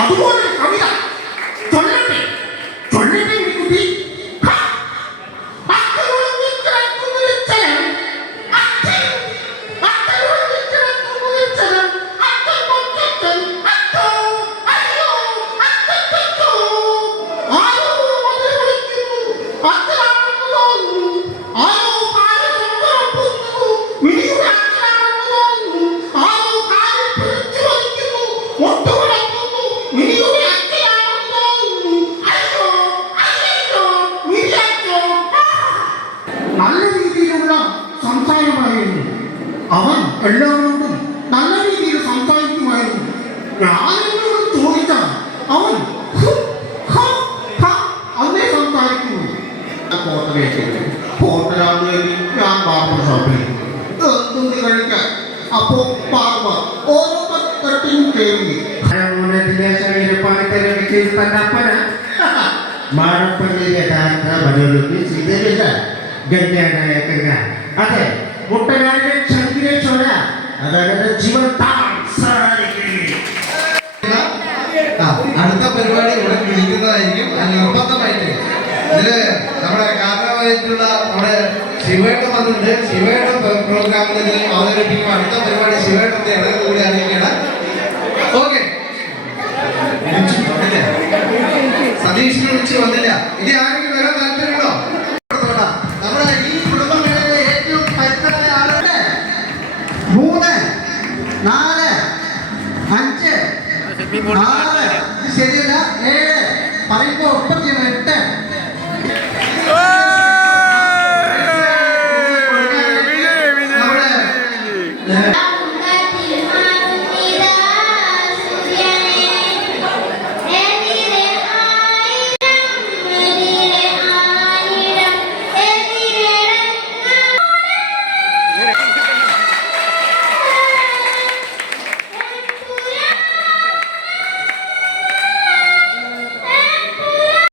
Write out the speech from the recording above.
അതുപോലെ കവിത ചൊല്ലട്ടെ ചൊല്ലട്ടെ കുട്ടി. നല്ല രീതിയിലുള്ള സംസാരമായിരുന്നു. അവൻ എല്ലാവരോടും നല്ല രീതിയിൽ സംസാരിക്കുമായിരുന്നു. ഞാനെന്നോട് ചോദിച്ചാൽ അവൻ അന്നേ സംസാരിക്കുന്നു. ഹോട്ടലാണെങ്കിൽ ഞാൻ ബാർബർ ഷോപ്പിൽ എന്തുണ്ട് കഴിക്കാൻ. അപ്പോ ബാർബർ ഓരോ തട്ടിനും കയറി അതെ മുട്ടനാടിന്റെ ചങ്കിലെ ചോര അതായത് ജീവൻ. അടുത്ത പരിപാടി ഇവിടെ വിളിക്കുന്നതായിരിക്കും. നിർബന്ധമായിട്ട് ഇതില് നമ്മുടെ കാരണമായിട്ടുള്ള നമ്മുടെ ശിവേട്ടൻ വന്നിട്ടുണ്ട്. ശിവേട്ടൻ പ്രോഗ്രാമിൽ അവതരിപ്പിക്കും. അടുത്ത പരിപാടി ശിവേട്ടന്റെ ഇടയിൽ കൂടി അറിയിക്കണം. ഓക്കെ, സതീഷിനെ വിളിച്ച് വന്നില്ല. ഇനി ആരെങ്കിലും വരാൻ താല്പര്യമുണ്ടോ? നമ്മുടെ ഈ കുടുംബങ്ങളിലെ ഏറ്റവും പരിചയമായ ആളുടെ 3, 4, 5, 6 ശരിയല്ല 7 പറയുമ്പോ 8